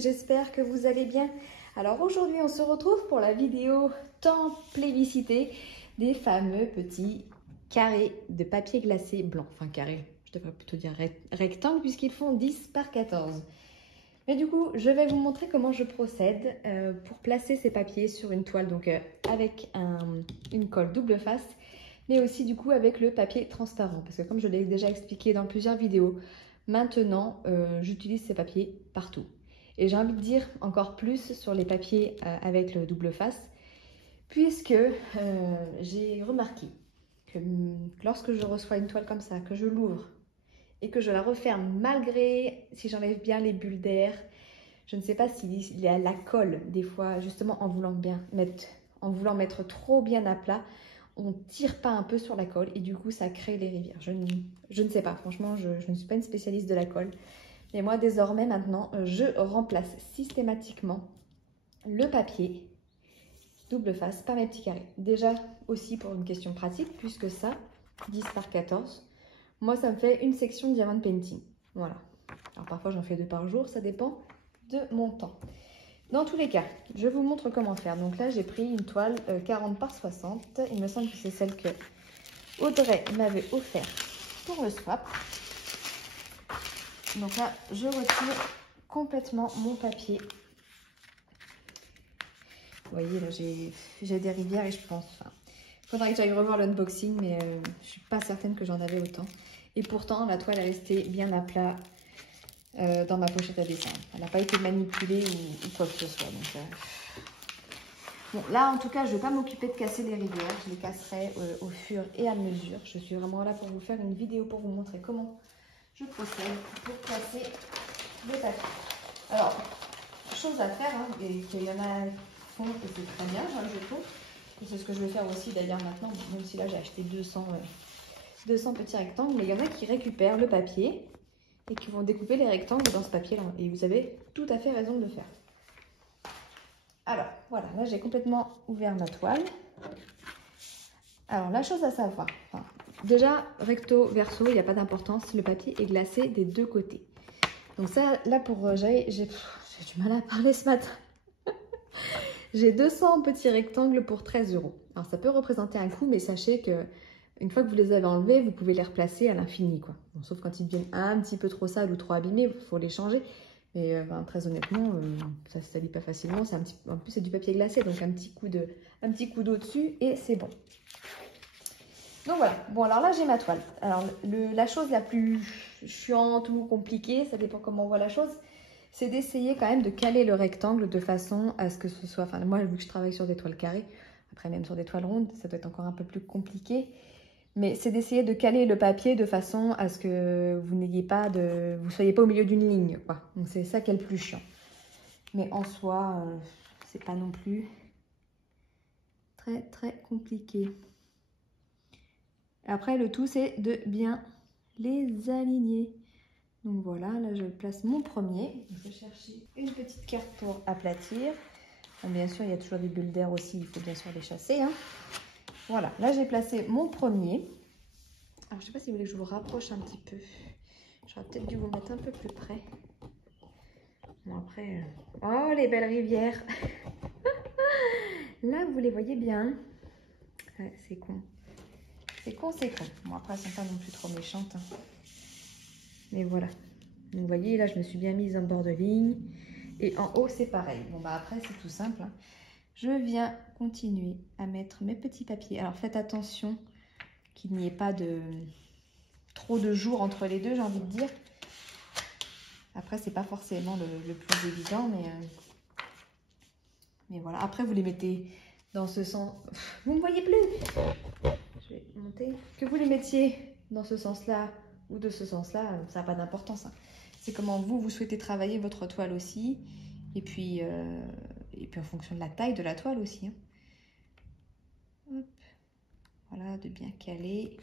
j'espère que vous allez bien. Alors aujourd'hui on se retrouve pour la vidéo tant plébiscitée des fameux petits carrés de papier glacé blanc. Enfin carrés, je devrais plutôt dire rectangles puisqu'ils font 10 par 14. Mais du coup je vais vous montrer comment je procède pour placer ces papiers sur une toile, donc avec une colle double face, mais aussi du coup avec le papier transparent. Parce que comme je l'ai déjà expliqué dans plusieurs vidéos, maintenant j'utilise ces papiers partout. Et j'ai envie de dire encore plus sur les papiers avec le double face, puisque j'ai remarqué que lorsque je reçois une toile comme ça, que je l'ouvre et que je la referme, malgré si j'enlève bien les bulles d'air, je ne sais pas s'il y a la colle, des fois justement en voulant mettre trop bien à plat, on ne tire pas un peu sur la colle et du coup ça crée les rivières. Je ne sais pas, franchement je ne suis pas une spécialiste de la colle. Et moi désormais maintenant je remplace systématiquement le papier double face par mes petits carrés. Déjà aussi pour une question pratique, puisque ça, 10 par 14, moi ça me fait une section diamant painting. Voilà. Alors parfois j'en fais 2 par jour, ça dépend de mon temps. Dans tous les cas, je vous montre comment faire. Donc là j'ai pris une toile 40 par 60. Il me semble que c'est celle que Audrey m'avait offert pour le swap. Donc là je retire complètement mon papier. Vous voyez, là, j'ai des rivières et je pense... Il faudrait que j'aille revoir l'unboxing, mais je ne suis pas certaine que j'en avais autant. Et pourtant, la toile est restée bien à plat dans ma pochette à dessin. Elle n'a pas été manipulée ou quoi que ce soit. Donc, bon, là, en tout cas, je ne vais pas m'occuper de casser les rivières. Je les casserai au fur et à mesure. Je suis vraiment là pour vous faire une vidéo pour vous montrer comment je procède pour placer les papiers. Alors, chose à faire, hein, et qu'il y en a... et c'est très bien, je trouve. Et c'est ce que je vais faire aussi d'ailleurs maintenant, même si là j'ai acheté 200 petits rectangles, mais il y en a qui récupèrent le papier et qui vont découper les rectangles dans ce papier-là. Et vous avez tout à fait raison de le faire. Alors, voilà, là j'ai complètement ouvert ma toile. Alors, la chose à savoir, déjà, recto, verso, il n'y a pas d'importance, le papier est glacé des deux côtés. Donc ça, là pour j'ai du mal à parler ce matin. J'ai 200 petits rectangles pour 13 €. Alors ça peut représenter un coût, mais sachez que une fois que vous les avez enlevés, vous pouvez les replacer à l'infini, quoi. Bon, sauf quand ils deviennent un petit peu trop sales ou trop abîmés, il faut les changer. Mais très honnêtement, ça ne se salit pas facilement. En plus, c'est du papier glacé, donc un petit coup d'eau dessus et c'est bon. Donc voilà. Bon, alors là, j'ai ma toile. Alors la chose la plus chiante ou compliquée, ça dépend comment on voit la chose, c'est d'essayer quand même de caler le rectangle de façon à ce que ce soit... Enfin, moi, vu que je travaille sur des toiles carrées, après même sur des toiles rondes, ça doit être encore un peu plus compliqué. Mais c'est d'essayer de caler le papier de façon à ce que vous n'ayez pas de... Vous ne soyez pas au milieu d'une ligne, quoi. Donc, c'est ça qui est le plus chiant. Mais en soi, c'est pas non plus très, très compliqué. Après, le tout, c'est de bien les aligner. Donc voilà, là je place mon premier. Je vais chercher une petite carte pour aplatir. Bon, bien sûr, il y a toujours des bulles d'air aussi, il faut bien sûr les chasser, hein. Voilà, là j'ai placé mon premier. Alors je ne sais pas si vous voulez que je vous rapproche un petit peu. J'aurais peut-être dû vous mettre un peu plus près. Bon après... Oh les belles rivières. Là vous les voyez bien. Ouais, c'est con. C'est con, c'est con. Bon après elles ne sont pas non plus trop méchantes, hein. Mais voilà. Donc, vous voyez, là, je me suis bien mise en bord de ligne. Et en haut, c'est pareil. Bon, bah après, c'est tout simple, hein. Je viens continuer à mettre mes petits papiers. Alors, faites attention qu'il n'y ait pas trop de jours entre les deux, j'ai envie de dire. Après, c'est pas forcément le plus évident, mais voilà. Après, vous les mettez dans ce sens... Vous ne me voyez plus. Je vais monter. Que vous les mettiez dans ce sens-là ou de ce sens-là, ça n'a pas d'importance, hein. C'est comment vous souhaitez travailler votre toile aussi. Et puis en fonction de la taille de la toile aussi, hein. Hop. Voilà, de bien caler.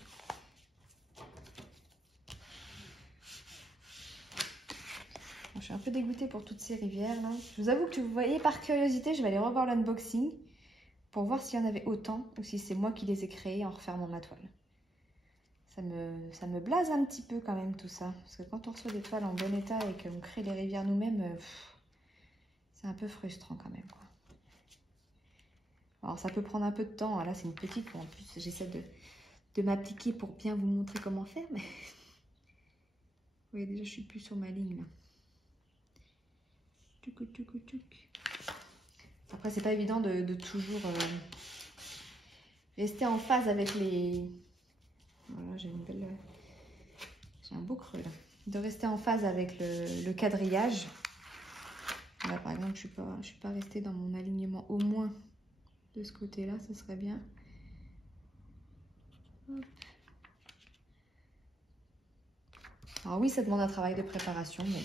Bon, je suis un peu dégoûtée pour toutes ces rivières là. Je vous avoue que vous voyez, par curiosité, je vais aller revoir l'unboxing pour voir s'il y en avait autant ou si c'est moi qui les ai créés en refermant ma toile. Ça me blase un petit peu quand même tout ça. Parce que quand on reçoit des toiles en bon état et qu'on crée les rivières nous-mêmes, C'est un peu frustrant quand même, quoi. Alors ça peut prendre un peu de temps. Là, c'est une petite. En plus, j'essaie de m'appliquer pour bien vous montrer comment faire. Mais vous voyez, déjà, je suis plus sur ma ligne, là. Après, c'est pas évident de toujours rester en phase avec les... Voilà, j'ai un beau creux, là. De rester en phase avec le quadrillage. Là, par exemple, je suis pas restée dans mon alignement au moins de ce côté-là, ce serait bien. Hop. Alors oui, ça demande un travail de préparation, mais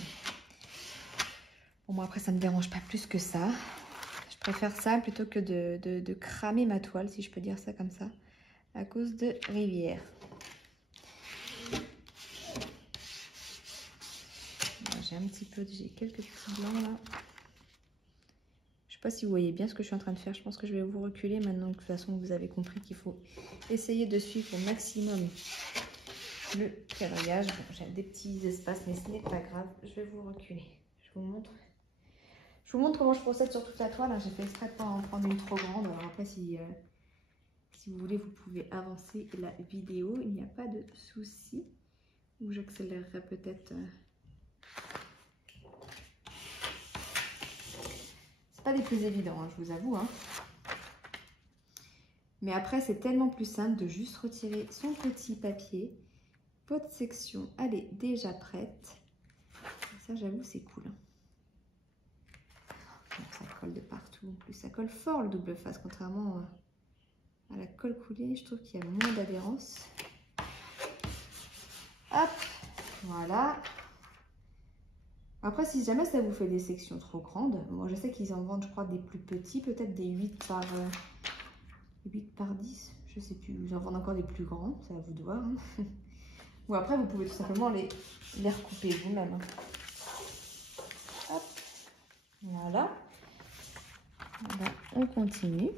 bon, moi après, ça ne me dérange pas plus que ça. Je préfère ça plutôt que de cramer ma toile, si je peux dire ça comme ça, à cause de rivière. J'ai quelques petits blancs là. Je sais pas si vous voyez bien ce que je suis en train de faire. Je pense que je vais vous reculer maintenant que de toute façon vous avez compris qu'il faut essayer de suivre au maximum le quadrillage. Bon, j'ai des petits espaces, mais ce n'est pas grave. Je vais vous reculer. Je vous montre comment je procède sur toute la toile. J'ai fait exprès de ne pas en prendre une trop grande. Alors après, si vous voulez, vous pouvez avancer la vidéo. Il n'y a pas de souci. Ou j'accélérerai peut-être... Pas des plus évidents, hein, je vous avoue. Hein. Mais après, c'est tellement plus simple de juste retirer son petit papier. Votre section, elle est déjà prête. Et ça, j'avoue, c'est cool. Donc, ça colle de partout. En plus, ça colle fort le double face, contrairement à la colle coulée. Je trouve qu'il y a moins d'adhérence. Hop, voilà. Après, si jamais ça vous fait des sections trop grandes, moi je sais qu'ils en vendent, je crois, des plus petits, peut-être des 8 par 10, je sais plus. Ils en vendent encore des plus grands, c'est à vous de voir. Hein. Ou après, vous pouvez tout simplement les recouper vous-même. Hop, voilà. Là, on continue.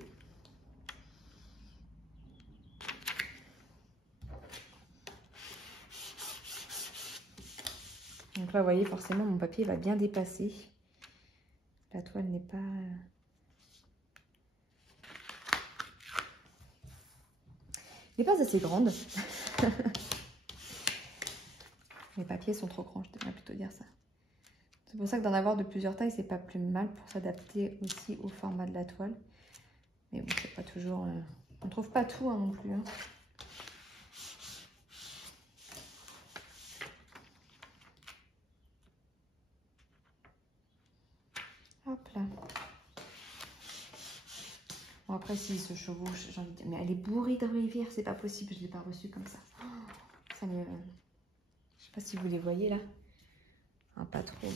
Donc là, vous voyez, forcément, mon papier va bien dépasser. La toile n'est pas... n'est pas assez grande. Les papiers sont trop grands, je devrais plutôt dire ça. C'est pour ça que d'en avoir de plusieurs tailles, c'est pas plus mal pour s'adapter aussi au format de la toile. Mais bon, c'est pas toujours... on trouve pas tout hein, non plus. Hein. Hop là. Bon, après, s'il se chevauche, j'ai envie de dire... Mais elle est bourrée de rivières, c'est pas possible, je l'ai pas reçue comme ça. Ça me... Je sais pas si vous les voyez là. Ah, pas trop.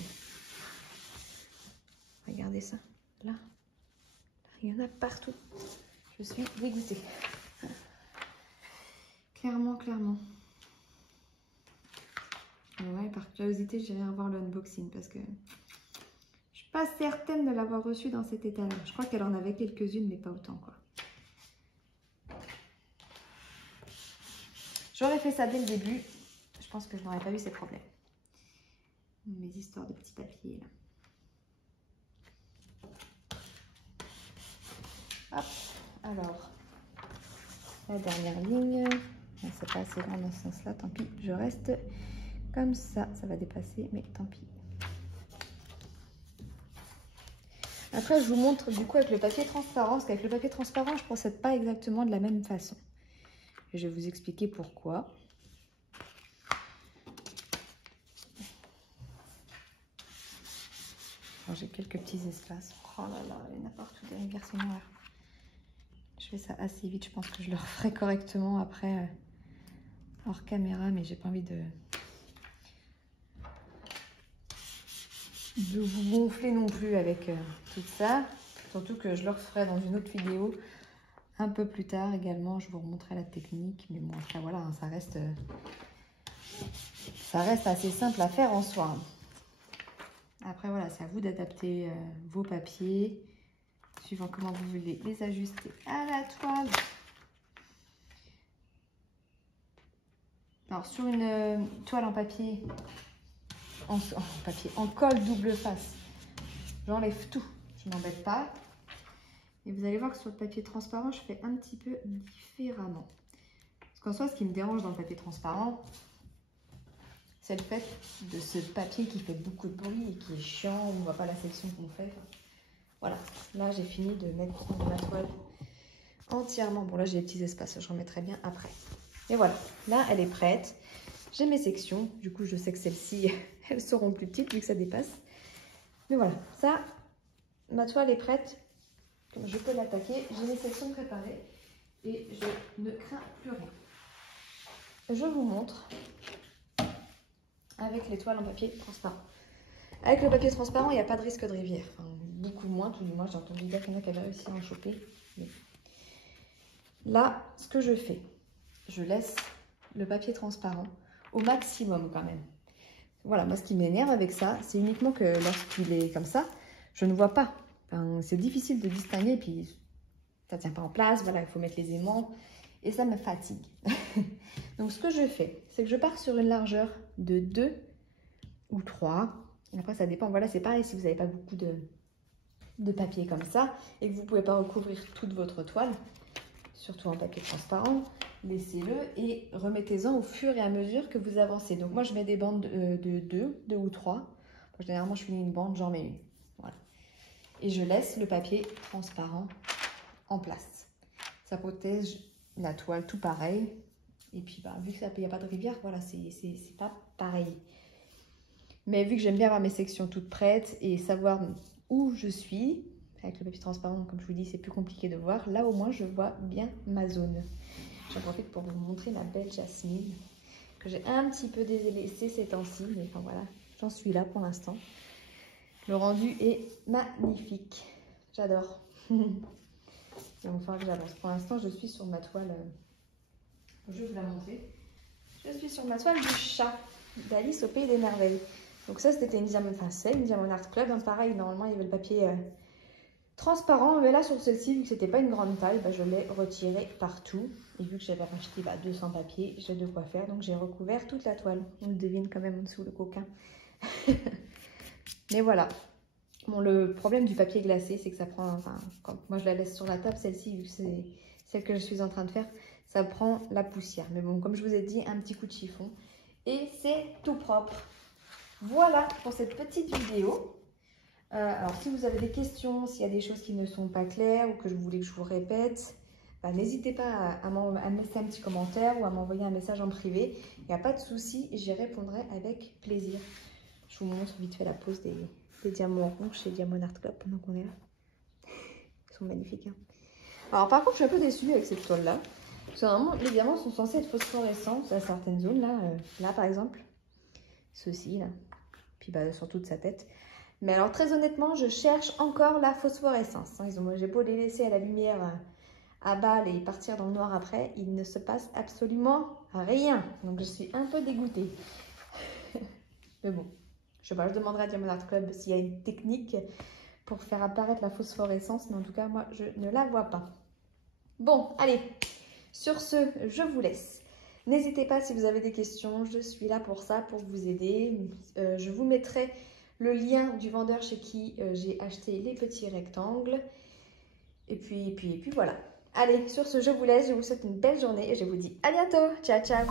Regardez ça. Là. Il y en a partout. Je suis dégoûtée. Clairement, clairement. Mais ouais, par curiosité, j'irai revoir le unboxing parce que je suis pas certaine de l'avoir reçue dans cet état-là. Je crois qu'elle en avait quelques-unes, mais pas autant, quoi. J'aurais fait ça dès le début. Je pense que je n'aurais pas eu ces problèmes. Mes histoires de petits papiers, là. Hop, alors, la dernière ligne. C'est pas assez grand dans ce sens-là, tant pis. Je reste comme ça. Ça va dépasser, mais tant pis. Après, je vous montre du coup avec le papier transparent, parce qu'avec le papier transparent, je ne procède pas exactement de la même façon. Et je vais vous expliquer pourquoi. J'ai quelques petits espaces. Oh là là, il y en a partout des rivières, c'est noir. Je fais ça assez vite, je pense que je le referai correctement après hors caméra, mais j'ai pas envie de vous gonfler non plus avec tout ça. Surtout que je le referai dans une autre vidéo un peu plus tard également. Je vous remontrerai la technique, mais bon, après voilà, hein, ça reste assez simple à faire en soi. Après voilà, c'est à vous d'adapter vos papiers suivant comment vous voulez les ajuster à la toile. Alors sur une toile en papier, en colle double face, j'enlève tout, je m'embête pas. Et vous allez voir que sur le papier transparent, je fais un petit peu différemment. Parce qu'en soi, ce qui me dérange dans le papier transparent, c'est le fait de ce papier qui fait beaucoup de bruit et qui est chiant, on ne voit pas la section qu'on fait. Voilà, là j'ai fini de mettre ma toile entièrement. Bon là j'ai des petits espaces, je remettrai bien après. Et voilà, là elle est prête. J'ai mes sections, du coup je sais que celles-ci, elles seront plus petites vu que ça dépasse. Mais voilà, ça, ma toile est prête. Je peux l'attaquer, j'ai mes sections préparées et je ne crains plus rien. Je vous montre avec les toiles en papier transparent. Avec le papier transparent, il n'y a pas de risque de rivière. Enfin, beaucoup moins, tout du moins, j'ai entendu dire qu'il y en a qui avaient réussi à en choper. Mais... là, ce que je fais, je laisse le papier transparent au maximum quand même. Voilà, moi ce qui m'énerve avec ça, c'est uniquement que lorsqu'il est comme ça, je ne vois pas. Enfin, c'est difficile de distinguer, puis ça ne tient pas en place, voilà, il faut mettre les aimants, et ça me fatigue. Donc ce que je fais, c'est que je pars sur une largeur de 2 ou 3. Après ça dépend, voilà, c'est pareil si vous n'avez pas beaucoup de papier comme ça, et que vous ne pouvez pas recouvrir toute votre toile, surtout en papier transparent, laissez-le et remettez-en au fur et à mesure que vous avancez. Donc moi je mets des bandes de 2 ou 3. Généralement je finis une bande, j'en mets une. Voilà. Et je laisse le papier transparent en place. Ça protège la toile tout pareil. Et puis bah, vu qu'il n'y a pas de rivière, voilà, c'est pas pareil. Mais vu que j'aime bien avoir mes sections toutes prêtes et savoir où je suis, avec le papier transparent, comme je vous dis, c'est plus compliqué de voir. Là au moins je vois bien ma zone. J'en profite pour vous montrer ma belle jasmine que j'ai un petit peu délaissée ces temps-ci, mais enfin voilà, j'en suis là pour l'instant. Le rendu est magnifique, j'adore. Il va falloir que j'avance. Pour l'instant, je suis sur ma toile, je vais vous la montrer. Je suis sur ma toile du chat d'Alice au Pays des Merveilles. Donc ça, c'était une Diamond, enfin c'est une Diamond Art Club. Hein, pareil, normalement, il y avait le papier transparent, mais là sur celle-ci, vu que c'était pas une grande taille, bah, je l'ai retiré partout. Et vu que j'avais racheté 200 papiers, j'ai de quoi faire, donc j'ai recouvert toute la toile. On le devine quand même en dessous le coquin. Mais voilà. Bon, le problème du papier glacé, c'est que ça prend, enfin, quand moi je la laisse sur la table, celle-ci, vu que c'est celle que je suis en train de faire, ça prend la poussière. Mais bon, comme je vous ai dit, un petit coup de chiffon et c'est tout propre. Voilà pour cette petite vidéo. Alors, si vous avez des questions, s'il y a des choses qui ne sont pas claires ou que vous voulez que je vous répète, bah, n'hésitez pas à me laisser un petit commentaire ou à m'envoyer un message en privé. Il n'y a pas de souci, j'y répondrai avec plaisir. Je vous montre vite fait la pose des diamants rouges chez Diamond Art Club pendant qu'on est là. Ils sont magnifiques. Hein. Alors, par contre, je suis un peu déçue avec cette toile-là. Parce que normalement, les diamants sont censés être phosphorescents à certaines zones. Là par exemple. Ceux-ci, là. Puis bah, sur toute sa tête. Mais alors, très honnêtement, je cherche encore la phosphorescence. Hein. J'ai beau les laisser à la lumière à balle et partir dans le noir après, il ne se passe absolument rien. Donc, je suis un peu dégoûtée. Mais bon, je sais pas, je demanderai à Diamond Art Club s'il y a une technique pour faire apparaître la phosphorescence. Mais en tout cas, moi, je ne la vois pas. Bon, allez. Sur ce, je vous laisse. N'hésitez pas si vous avez des questions, je suis là pour ça, pour vous aider. Je vous mettrai le lien du vendeur chez qui j'ai acheté les petits rectangles. Et puis voilà. Allez, sur ce, je vous laisse, je vous souhaite une belle journée et je vous dis à bientôt. Ciao, ciao.